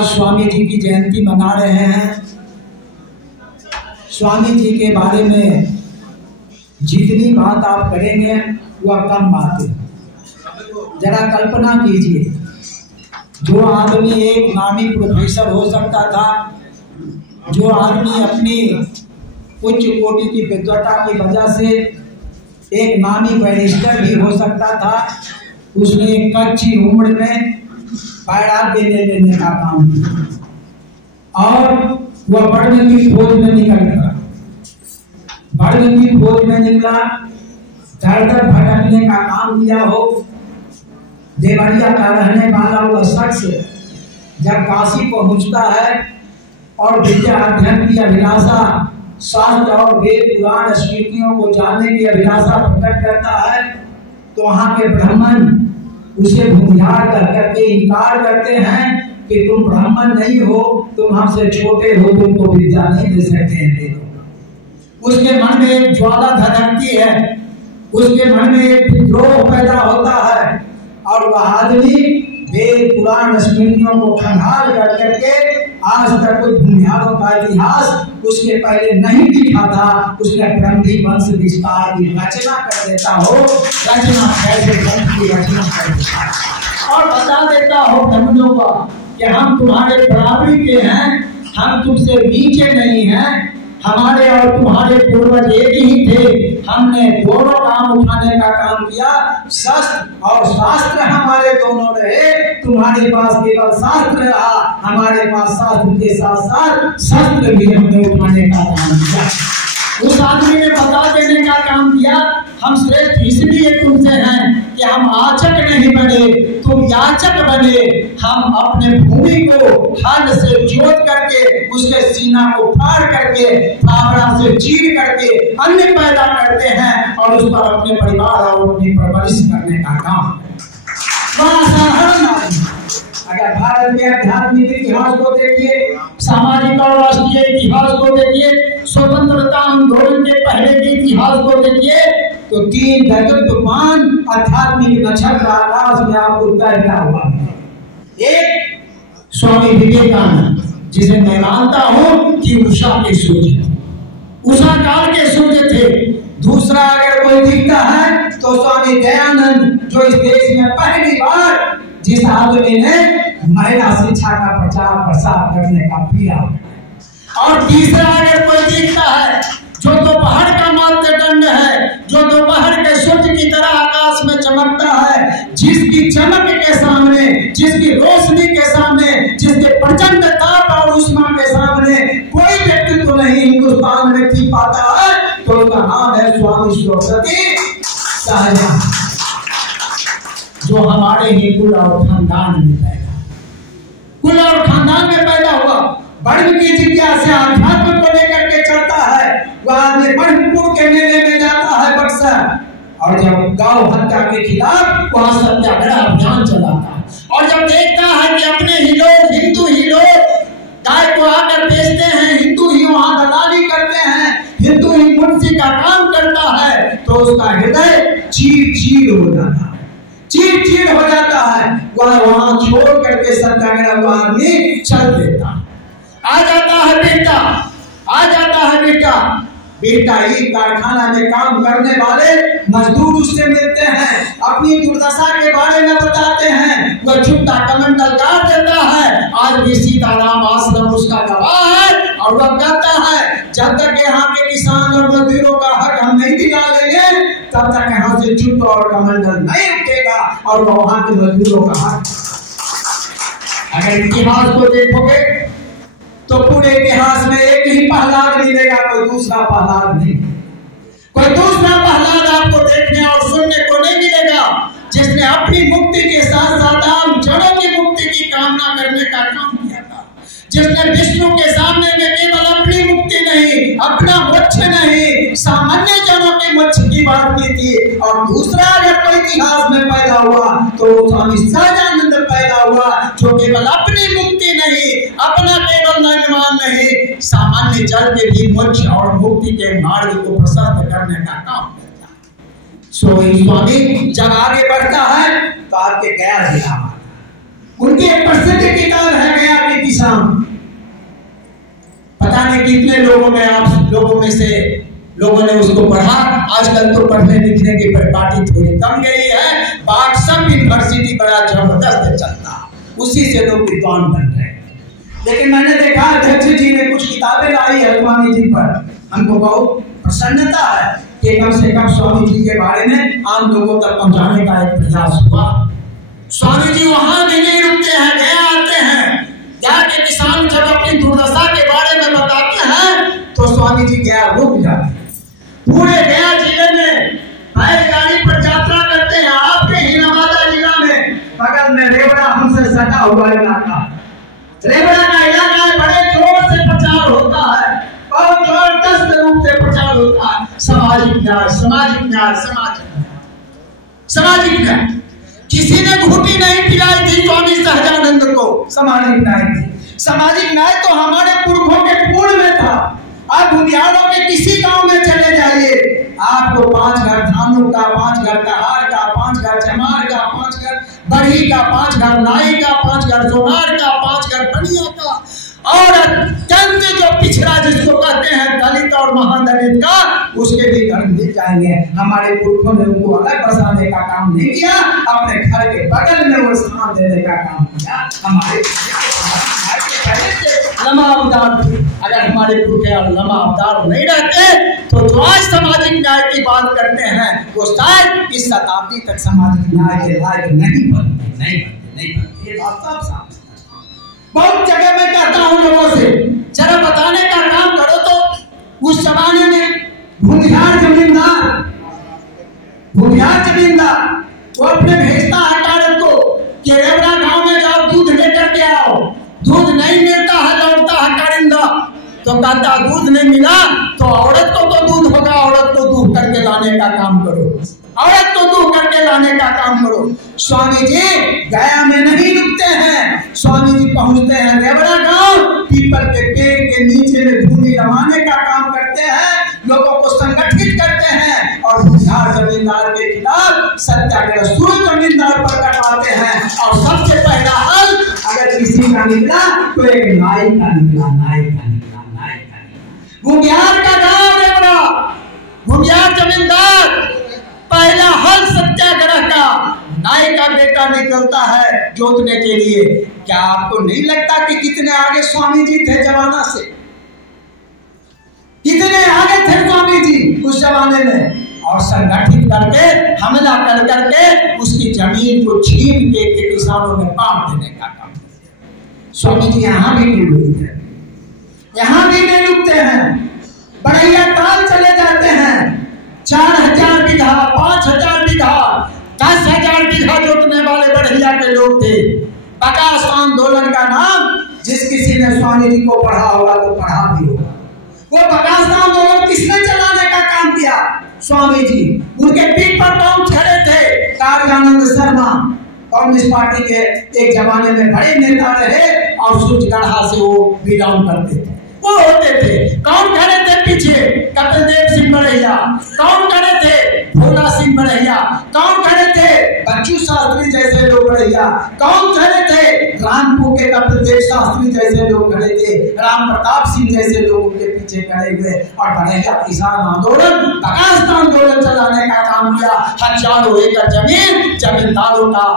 आज स्वामी जी की जयंती मना रहे हैं। स्वामी जी के बारे में जितनी बात आप करेंगे वह कम बात है। जरा कल्पना कीजिए, जो आदमी एक नामी प्रोफेसर हो सकता था, जो आदमी अपनी उच्च कोटि की विद्वता की वजह से एक नामी बैरिस्टर भी हो सकता था, उसने एक कच्ची उम्र में वैराग्य लेने का काम किया और वह बढ़ने की खोज में निकल गया। बढ़ने की खोज में निकला, दर दर भटकने का काम किया हो। देवरिया का रहने वाला वह शख्स जब काशी पहुंचता है और विद्या अध्ययन की अभिलाषा, शास्त्र और वेद पुराण स्मृतियों को जानने की अभिलाषा प्रकट करता है, तो वहां के ब्राह्मण उसे भूमिहार करके इनकार करते हैं कि तुम ब्राह्मण नहीं हो, तुम हमसे छोटे हो, तुमको विद्या नहीं दे सकते हैं। उसके मन में एक ज्वाला धधकती है, उसके मन में एक विद्रोह पैदा होता है और वह आदमी वेद पुराण स्मृतियों को खंगाल कर करके आज तक कोई भूमिहारों का इतिहास उसके पहले नहीं दिखा था, उसने ब्रह्मी वंश विस्तार की रचना कर देता हो। रचना कैसे वंश की रचना कर देता और बता देता हो ब्राह्मणों को कि हम तुम्हारे बराबरी के हैं, हम तुमसे नीचे नहीं हैं, हमारे और तुम्हारे पूर्वज एक ही थे, हमने दोनों काम उठाने का काम किया, शस्त्र और शास्त्र हमारे दोनों रहे, तुम्हारे पास केवल शास्त्र रहा, हमारे पास शास्त्र के साथ साथ शस्त्र भी हमने उठाने का काम किया। उस आदमी ने बता देने का काम किया, हम श्रेष्ठ इसलिए तुमसे हैं कि हम आचक नहीं बने, तुम याचक बने। हम अपने भूमि को हल से जोत करके, उसके सीना को फाड़ करके, फावड़ा से चीर करके अन्न पैदा करते हैं और उस पर अपने परिवार और अपनी परवरिश करने का काम। अगर भारत के आध्यात्मिक इतिहास को देखिए, सामाजिक और राष्ट्रीय इतिहास को देखिए, स्वतंत्रता आंदोलन के पहले के इतिहास को देखिए, तो 3 गगनतुफान आध्यात्मिक नक्षत्र आकाश में आपको तैरता हुआ है। एक स्वामी विवेकानंद, जिसे मैं मानता हूं कि उषा के सूर्य, उषा काल के सूर्य थे। दूसरा अगर कोई दिखता है तो स्वामी दयानंद, जो इस देश में पहली बार जिस आदमी ने महिला शिक्षा का प्रचार प्रसार करने का किया। और तीसरा अगर कोई दिखता है जो दोपहर का माध्यदंड है, जो दोपहर के सूर्य की तरह आकाश में चमकता है, जिसकी चमक के सामने, जिसकी रोशनी के सामने, जिसके प्रचंड ताप और उष्मा के सामने कोई व्यक्ति तो नहीं हिंदुस्तान में थी पाता है, तो उसका नाम है स्वामी सरस्वती सहजानंद, जो हमारे ही कुल और खानदान में पैदा, कुल और खानदान में पैदा हुआ। बढ़ की जिज्ञासा अध्यात्म को लेकर के चलता है। वह आदमी बढ़पुर के मेले में जाता है बक्सर, और जब गौ हत्या के खिलाफ वहां सत्याग्रह अभियान चलाता है, और जब देखता है कि अपने ही लोग, हिंदू ही लोग गाय को आकर बेचते हैं, हिंदू ही वहां दलाली करते हैं, हिंदू ही मुंशी का काम करता है, तो उसका हृदय चीर चीर हो जाता है, चीर चीर हो जाता है। वह वहां छोड़ करके सत्याग्रह वह आदमी चल देता है। आ जाता है बेटा, आ जाता है बेटा, बेटा ही कारखाना में काम करने वाले मजदूर उससे मिलते हैं, अपनी दुर्दशा के बारे में बताते हैं, वह झुकता कमंडल काट देता है। आज भी सीताराम आश्रम उसका गवाह है, और वह कहता है जब तक यहाँ के किसान और मजदूरों का हक हम नहीं दिला लेंगे, तब तक यहाँ से झुक और कमंडल नहीं उठेगा, और वहां के मजदूरों का हक। अगर इतिहास को देखोगे तो पूरे इतिहास में एक ही प्रहलाद मिलेगा, कोई दूसरा प्रहलाद नहीं, कोई दूसरा प्रहलाद आपको देखने और सुनने को नहीं मिलेगा, जिसने अपनी मुक्ति के साथ साथ आम जड़ों की मुक्ति की कामना करने का काम किया था, जिसने विष्णु के सामने में केवल अपनी मुक्ति नहीं, अपना मोक्ष नहीं, सामान्य जनों के मोक्ष की बात की थी। और दूसरा अगर कोई इतिहास में पैदा हुआ तो स्वामी सहजानंद पैदा हुआ, जो केवल अपनी मुक्ति नहीं, अपना केवल निर्माण नहीं, सामान्य जन के भी मोक्ष और मुक्ति के मार्ग को प्रशस्त करने का काम करता है। स्वामी जब आगे बढ़ता है तो आपके गया जिला, उनकी एक प्रसिद्ध किताब है गया की किसान, पता नहीं कितने लोगों में आप लोगों में से लोगों ने उसको पढ़ा। आजकल तो पढ़ने लिखने की परिपाटी थोड़ी कम गई है। व्हाट्सएप यूनिवर्सिटी बड़ा जबरदस्त चलता, उसी से लोग विद्वान बन रहे हैं। लेकिन मैंने देखा अध्यक्ष जी ने कुछ किताबें लाई है स्वामी जी पर, हमको बहुत प्रसन्नता है कि कम से कम स्वामी जी के बारे में आम लोगों तक पहुंचाने का एक प्रयास हुआ। स्वामी जी वहां भी नहीं रुकते हैं, गया आते हैं। जाके किसान जब अपनी दुर्दशा के बारे में बताते हैं तो स्वामी जी गया रुक जाते हैं। पूरे गया जिले में बैलगाड़ी पर यात्रा करते हैं। आपके ही नवादा जिला में बगल में रेवड़ा हमसे सटा हुआ इलाका, रेवड़ा का इलाका बड़े जोर से प्रचार होता है, बहुत जबरदस्त रूप से प्रचार होता है। सामाजिक न्याय, सामाजिक न्याय, सामाजिक न्याय, सामाजिक न्याय। किसी ने घूटी नहीं पिलाई थी स्वामी सहजानंद को सामाजिक न्याय की। सामाजिक न्याय तो हमारे पुरखों के पूर्ण में था। आप बुनियादों के किसी गांव में चले जाइए, आपको 5 घर धानों का, 5 घर कहार का, 5 घर चमार का, 5 घर बढ़ी का, 5 घर नाई का, 5 घर सोनार का, 5 घर बनिया का, और अत्यंत जो पिछड़ा जिसको कहते हैं दलित और महादलित का, उसके भी घर मिल जाएंगे। हमारे पुरखों ने उनको अलग बसाने का काम नहीं किया, अपने घर के बगल में वो स्थान देने का काम किया। हमारे लम्हा अवतार, अगर हमारे पुरखे लम्हा अवतार नहीं रहते तो जो आज सामाजिक न्याय की बात करते हैं वो शायद इस शताब्दी तक सामाजिक न्याय के लायक नहीं बनते। ये बात साफ साफ। बहुत जगह मैं कहता हूँ लोगों से, जरा बताने का काम करो तो उस जमाने में भूमिहार जमींदार वो अपने भेजता है कारक को कि रेवड़ा गांव में जाओ दूध लेकर के आओ। दूध नहीं मिलता है, लौटता है कारिंदा, तो कहता दूध नहीं मिला तो औरत को तो दूध होगा, औरत को दूध करके लाने का काम करो, औरत को दूध करके लाने का काम करो। स्वामी जी गया में नहीं रुकते हैं, स्वामी जी पहुंचते हैं रेवड़ा गांव, पीपल के पेड़ के नीचे में भूमि रमाने का काम करते हैं, लोगों को संगठित करते हैं और भूमिहार जमींदार के खिलाफ सत्याग्रह शुरू जमींदार पर करवाते हैं। और सबसे पहला हल अगर किसी का निकला तो एक नाई का निकला। भूमिहार का गांव रेवड़ा, भूमिहार जमींदार, पहला हल सत्याग्रह का नाई का बेटा निकलता है जोतने के लिए। क्या आपको नहीं लगता कि कितने आगे स्वामी जी थे जमाना से? कितने आगे थे स्वामी जी उस जमाने में? और संगठित करके हमला कर करके उसकी जमीन को छीन के किसानों में बांट देने का काम। स्वामी जी यहाँ भी नहीं रुकते, यहाँ भी नहीं रुकते हैं। बढ़ैया ताल चले जाते हैं। 4000 बीघा, 5000 बीघा, 10,000 बीघा जोतने वाले बढ़ैया के लोग थे। प्रकाश आंदोलन का नाम जिस किसी ने स्वामी जी को पढ़ा होगा तो पढ़ा भी होगा। वो प्रकाश आंदोलन किसने चलाने का काम किया? स्वामी जी। उनके पीठ पर कौन खड़े थे? कार्यानंद शर्मा, कम्युनिस्ट पार्टी के एक जमाने में बड़े नेता रहे और सूर्यगढ़ा से वो बिलोंग करते थे। वो होते थे। कौन खड़े थे पीछे? कपिल देव सिंह बढ़ैया। कौन खड़े थे? भोला सिंह बढ़ैया। कौन खड़े थे? बच्चू शास्त्री जैसे लोग बढ़ैया। कौन खड़े थे? रामपुर के कपिल देव शास्त्री जैसे लोग खड़े थे। राम प्रताप सिंह जैसे लोग उनके पीछे खड़े हुए और बढ़ैया किसान आंदोलन, प्रकाश आंदोलन चलाने का काम किया। हजारों एकड़ जमीन जमींदारों का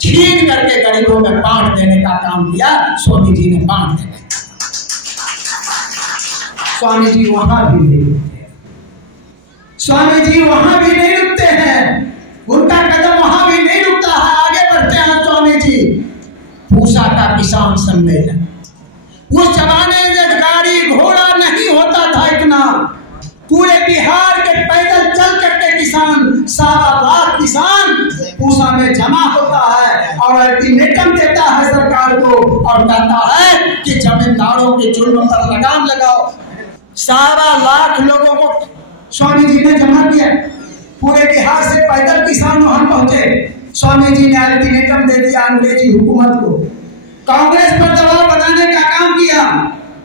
छीन करके गरीबों में बांट देने का काम किया। स्वामी जी ने बांट देने। स्वामी जी वहां भी नहीं रुकते, स्वामी जी वहां भी नहीं रुकते हैं। उनका कदम वहां भी नहीं रुकता है, आगे बढ़ते हैं स्वामी जी। पूसा का किसान सम्मेलन, उस जमाने में गाड़ी घोड़ा नहीं होता था इतना। पूरे बिहार के पैदल चल करके किसान, 7 लाख किसान पूसा में जमा होता है और अल्टीमेटम देता है सरकार को और कहता है कि जमींदारों के जुल्म पर लगाम लगाओ। 7 लाख लोगों को स्वामी जी ने जमा किया। पूरे बिहार से पैदल किसान वहां पहुंचे। स्वामी जी ने अल्टीमेटम दे दिया अंग्रेजी हुकूमत को। कांग्रेस पर दबाव बनाने का काम किया।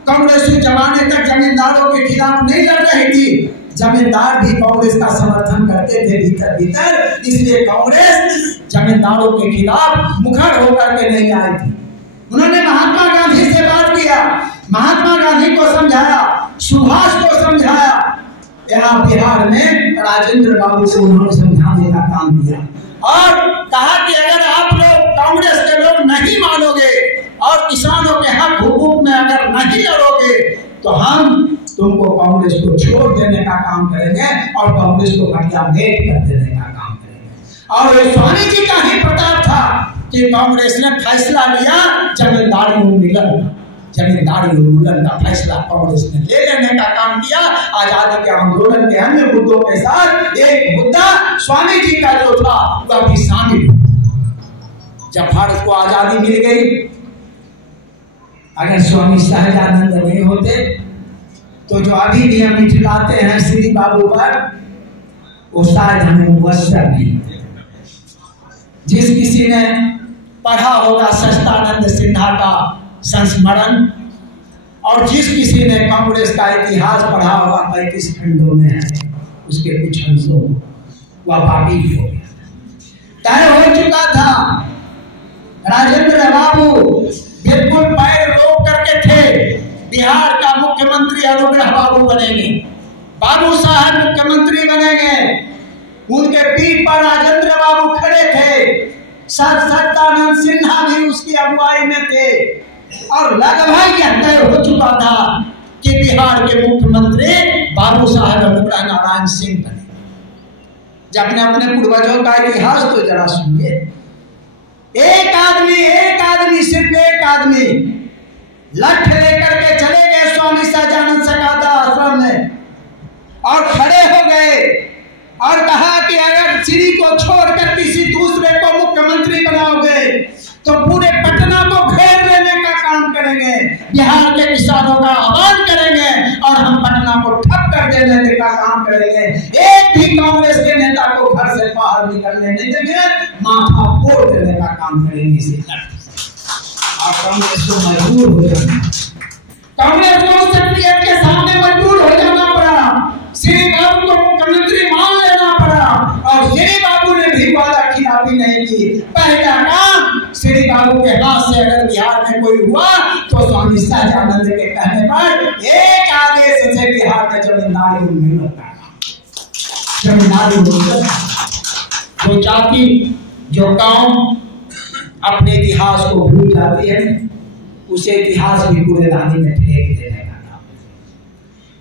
कांग्रेस उस जमाने तक जमींदारों के खिलाफ नहीं लड़ रही थी। जमींदार भी कांग्रेस का समर्थन करते थे भीतर, इसलिए कांग्रेस जमींदारों के खिलाफ मुखर होकर के नहीं आई थी। उन्होंने महात्मा गांधी से बात दिया, महात्मा गांधी को समझाया, सुभाष को समझाया। यहाँ बिहार में राजेंद्र बाबू को उन्होंने समझाने का काम किया और कहा कि अगर आप लोग कांग्रेस के लोग नहीं मानोगे और किसानों के हक हुकूक में अगर नहीं लड़ोगे तो हम तुमको कांग्रेस को छोड़ देने का काम करेंगे और कांग्रेस को घटिया भेंट कर देने का काम करेंगे। और ये स्वामी जी का ही प्रताप था कि कांग्रेस ने फैसला लिया जमींदारी उन्मूलन का फैसला कांग्रेस ने ले लेने का काम किया। आजादी के आंदोलन के अन्य मुद्दों के साथ एक मुद्दा स्वामी जी का जो था वह भी शामिल हुआ। जब भारत को आजादी मिल गई, अगर स्वामी सहजानंद नहीं होते तो जो अधिनियम मिथिलाते हैं श्री बाबू पर, वो शायद हमें मुयस्सर नहीं। जिस किसी ने पढ़ा होगा सच्चिदानंद सिन्हा का संस्मरण और जिस किसी ने कांग्रेस का इतिहास पढ़ा होगा 35 खंडों में है, उसके कुछ अंशों वह बाकी हो गया, तय हो चुका था। राजेंद्र बाबू बिल्कुल पैर रोक करके थे, बिहार का मुख्यमंत्री अनुग्रह बाबू बनेंगे, बाबू साहब मुख्यमंत्री बनेंगे। उनके पीठ पर राजेंद्र बाबू खड़े थे, सच्चिदानंद सिन्हा भी उसकी अगुवाई में थे और लगभग यह तय हो चुका था कि बिहार के मुख्यमंत्री बाबू साहब अनुग्रह नारायण सिंह बने। जब अपने अपने पूर्वजों का इतिहास तो जरा सुनिए। एक आदमी सिर्फ एक आदमी लठ लेकर के चले गए स्वामी सहजानंद सकादा आश्रम में और खड़े हो गए और कहा कि अगर श्री को छोड़कर किसी दूसरे को मुख्यमंत्री बनाओगे तो पूरे पटना को घेर लेने का काम करेंगे, बिहार के किसानों का आह्वान करेंगे और हम पटना को ठप कर देने का काम करेंगे। एक भी कांग्रेस के नेता को घर से बाहर निकलने नहीं देंगे, माथा फोड़ देने का काम करेंगे। इसी और कांग्रेस को मजबूर हो जाना, कांग्रेस को शक्तियत के सामने मजबूर हो जाना पड़ा, श्री बाबू को मुख्यमंत्री मान लेना पड़ा और श्री बाबू ने भी वादा खिलाफी नहीं की। पहला काम श्री बाबू के हाथ से अगर बिहार में कोई हुआ तो स्वामी सहजानंद के कहने पर एक आदेश से बिहार में जमींदारी उन्मूलन का जमींदारी उन्मूलन। जो जाति जो कौम अपने इतिहास को भूल जाती है उसे इतिहास भी कूड़ेदानी में फेंक देने का काम।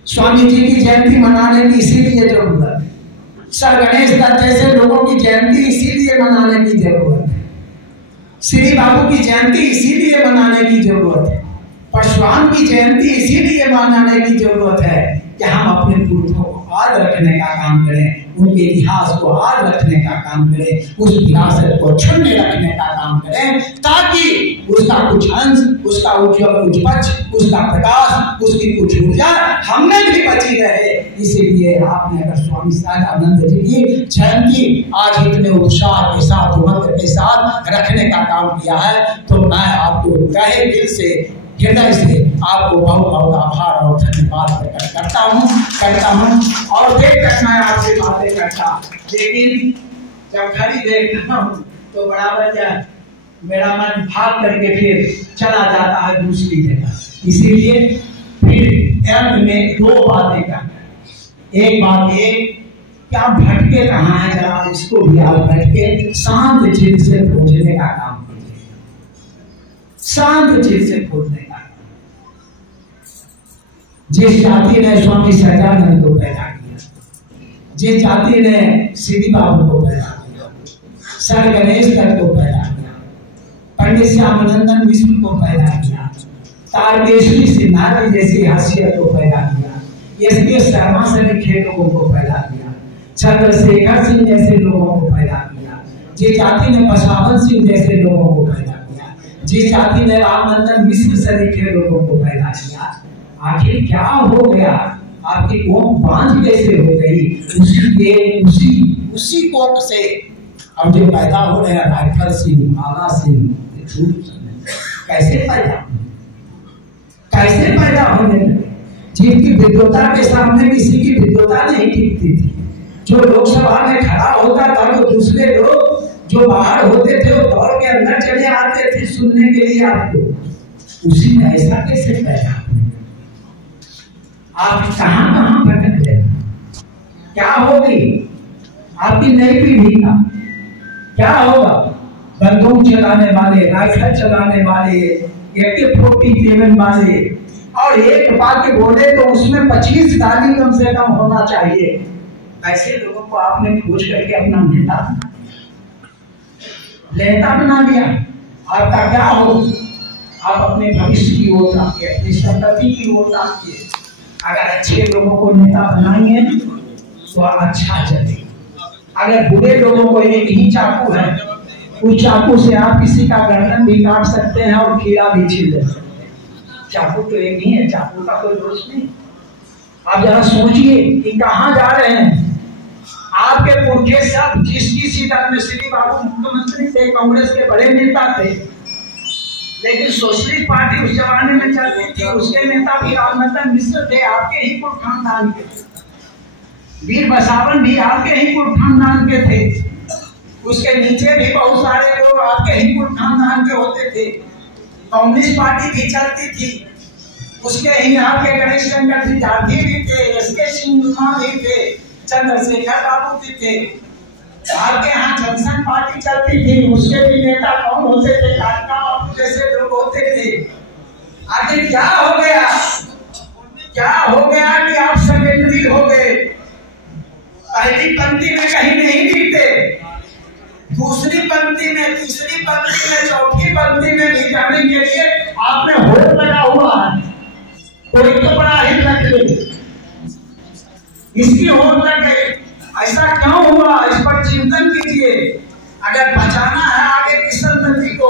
स्वामी जी की जयंती मनाने की इसीलिए जरूरत है, सर गणेश दत्त जैसे लोगों की जयंती इसीलिए मनाने की जरूरत है, श्री बाबू की जयंती इसीलिए मनाने की जरूरत है, परशुराम की जयंती इसीलिए मनाने की जरूरत है कि हम अपने पुरखों को याद रखने का काम करें, उनके इतिहास को याद रखने का काम करें, उस विरासत को छुने रखने का काम करें ताकि उसका कुछ अंश, उसका उज्ज्वल कुछ पक्ष, उसका प्रकाश, उसकी कुछ ऊर्जा हमें भी बची रहे। इसीलिए आपने अगर स्वामी सहजानंद जी की जयंती आज इतने उत्साह के साथ उमंग के साथ रखने का काम किया है तो मैं आपको तहे दिल से हृदय से आपको बहुत बहुत आभार और धन्यवाद करता हूँ। और देख कर मैं आपसे बातें करता, लेकिन जब घड़ी देखता हूँ तो बराबर क्या मेरा मन भाग करके फिर चला जाता है दूसरी जगह। इसीलिए फिर अंत में दो बातें करता। एक बात ये क्या भटके कहाँ है, जरा इसको भी आप भटके शांत चित्त से खोजने का काम कीजिए, शांत चित्त से खोजने का। जिस जाति ने स्वामी सहजानंद को पैदा किया, जिस जाति ने श्री बाबू को पैदा किया, सर गणेश दत्त को पैदा किया, पंडित श्यामानंदन मिश्र को पैदा किया, तारकेश्वरी सिन्हा जैसी हसीयत को पैदा किया, एस शर्मा सरीखे लोगों को पैदा किया, चंद्रशेखर सिंह जैसे लोगों को पैदा किया, जिस जाति ने बसावन सिंह जैसे लोगों को पैदा किया, जिस जाति ने रामनंदन मिश्र सरीखे लोगों को पैदा किया, आखिर क्या हो गया? आपकी कोख बांझ कैसे हो गई? उसी कोख से अब जो पैदा हो रहे हैं राइफल सिंह, आला सिंह, कैसे पैदा होने लगे? जिनकी विद्वता के सामने किसी की विद्वता नहीं टिकती थी। जो लोकसभा में खड़ा होता था तो दूसरे लोग जो बाहर होते थे वो दौड़ के अंदर चले आते थे सुनने के लिए आपको। उसी में ऐसा कैसे पैदा? आप कहां कहां भटक गए? क्या होगी आपकी नई पीढ़ी का? क्या होगा? बंदूक चलाने वाले, राइफल चलाने वाले, AK-47 वाले, और एक बात बोले तो उसमें 25 गाली कम से कम होना चाहिए। ऐसे लोगों को आपने खोज करके अपना नेता बना लिया। आपका क्या हो? आप अपने भविष्य की ओर ताकिए, अपनी संतति की ओर ताकिए। अगर अच्छे लोगों को नेता बनाएंगे तो अच्छा चलेगा। अगर बुरे लोगों को, एक ही चाकू है, उस चाकू से आप किसी का गर्दन भी काट सकते हैं और कीड़ा भी छील दे सकते हैं। चाकू तो एक ही है, चाकू का कोई दोष नहीं। आप जरा सोचिए कि कहां जा रहे हैं। आपके पुरखे सब जिस दल में, श्री बाबू मुख्यमंत्री थे, कांग्रेस के बड़े नेता थे, लेकिन सोशलिस्ट पार्टी उस जमाने में चलती थी। उसके नेता भी रामनंदन मिश्र थे, आपके ही कुल खानदान के थे। वीर बसावन भी आपके ही कुल खानदान के थे। उसके नीचे भी बहुत सारे लोग आपके ही कुल खानदान के होते थे। कम्युनिस्ट पार्टी भी चलती थी, उसके ही आपके गणेश शंकर त्रिपाठी भी थे, SK सिंह भी थे, चंद्रशेखर बाबू भी थे। आपके यहाँ जनसंघ पार्टी चलती थी, उसके भी नेता कौन होते थे? काका बाबू जैसे लोग होते थे। आखिर क्या हो गया? क्या हो गया कि आप सेकेंडरी हो गए? पहली पंक्ति में कहीं नहीं दिखते, दूसरी पंक्ति में, तीसरी पंक्ति में, चौथी पंक्ति में भी जाने के लिए आपने होड़ लगा हुआ है। कोई तो बड़ा ही लग गई, इसकी होड़ लग गई। ऐसा क्यों हुआ? इस पर चिंतन कीजिए। अगर बचाना है आगे की संतति को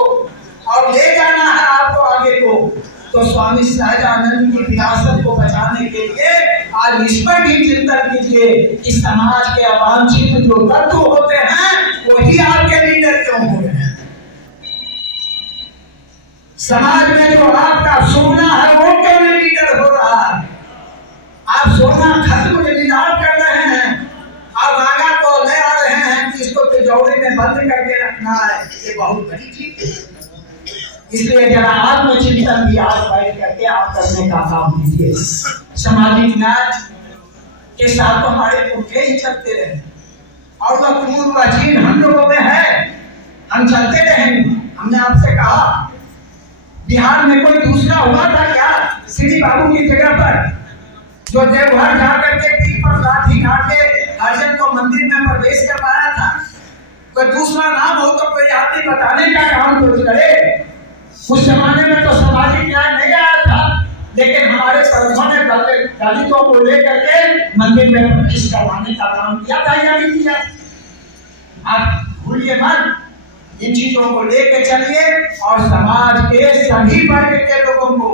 और ले जाना है आपको आगे को, तो स्वामी सहजानंद की विरासत को बचाने के लिए आज इस पर भी चिंतन कीजिए कि समाज के अवांछित जो तत्व होते हैं वही आपके लीडर क्यों हो रहे हैं। समाज में जो आपका सोना है वो क्यों लीडर हो रहा है? आप सोना खत्म निलाम कर रहे हैं, आप नागा को ले आ रहे हैं कि इसको तिजोरी में बंद करके रखना है। ये बहुत बड़ी चीज है। इसलिए जरा आत्मचिंतन भी आज बैठ करके आप करने का काम कीजिए। सामाजिक न्याय के साथ तो हमारे पुरखे ही चलते रहे और वह पूर्व जीन हम लोगों में है, हम चलते रहेंगे। हमने आपसे कहा बिहार में कोई दूसरा हुआ था क्या श्री बाबू की जगह पर, जो देवघर जाकर के पीठ पर लाठी काट के अर्जुन को मंदिर में प्रवेश करवाया था? कोई दूसरा नाम हो तो कोई आदमी बताने का काम तो करे। उस जमाने में तो सामाजिक न्याय नहीं आया था, लेकिन हमारे प्रमुखों ने दलितों को लेकर के मंदिर में प्रवेश करवाने का काम किया था या नहीं किया? आप भूलिए मत, इन चीजों को लेकर चलिए और समाज के सभी वर्ग के लोगों को,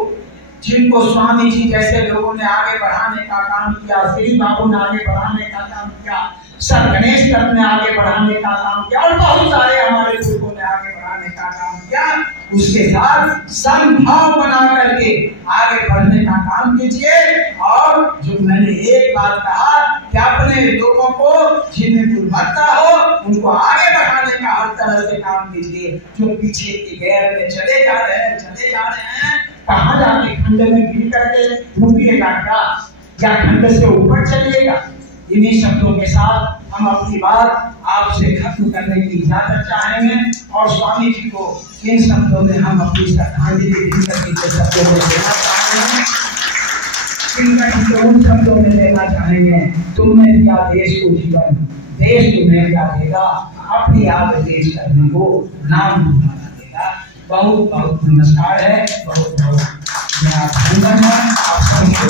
जिनको स्वामी जी जैसे लोगों ने आगे बढ़ाने का काम किया, श्री बाबू ने आगे बढ़ाने का काम किया, सर गणेश दत्त ने आगे बढ़ाने का काम किया और बहुत सारे हमारे लोगों ने आगे बढ़ाने का काम किया, उसके साथ समभाव बना करके आगे बढ़ने का काम कीजिए। और जो मैंने एक बात कहा कि अपने लोगों को जिनमें गुणवत्ता हो उनको आगे बढ़ाने का हर तरह से काम कीजिए। जो पीछे की गैर में चले जा रहे हैं, कहाँ जाके खंड में गिर करके डूबिएगा क्या खंड से ऊपर चलिएगा? इन्हीं शब्दों के साथ हम अपनी बात आपसे खत्म करने की इजाजत चाहेंगे और स्वामी जी को इन शब्दों में हम अपनी श्रद्धांजलि के शब्दों को देना चाहेंगे। उन शब्दों में देना चाहेंगे, तुमने दिया देश को जीवन, देश तुम्हें क्या देगा? अपनी आप देश करने को नाम तुम्हारा देगा। बहुत बहुत नमस्कार है, बहुत बहुत मैं आप सभी को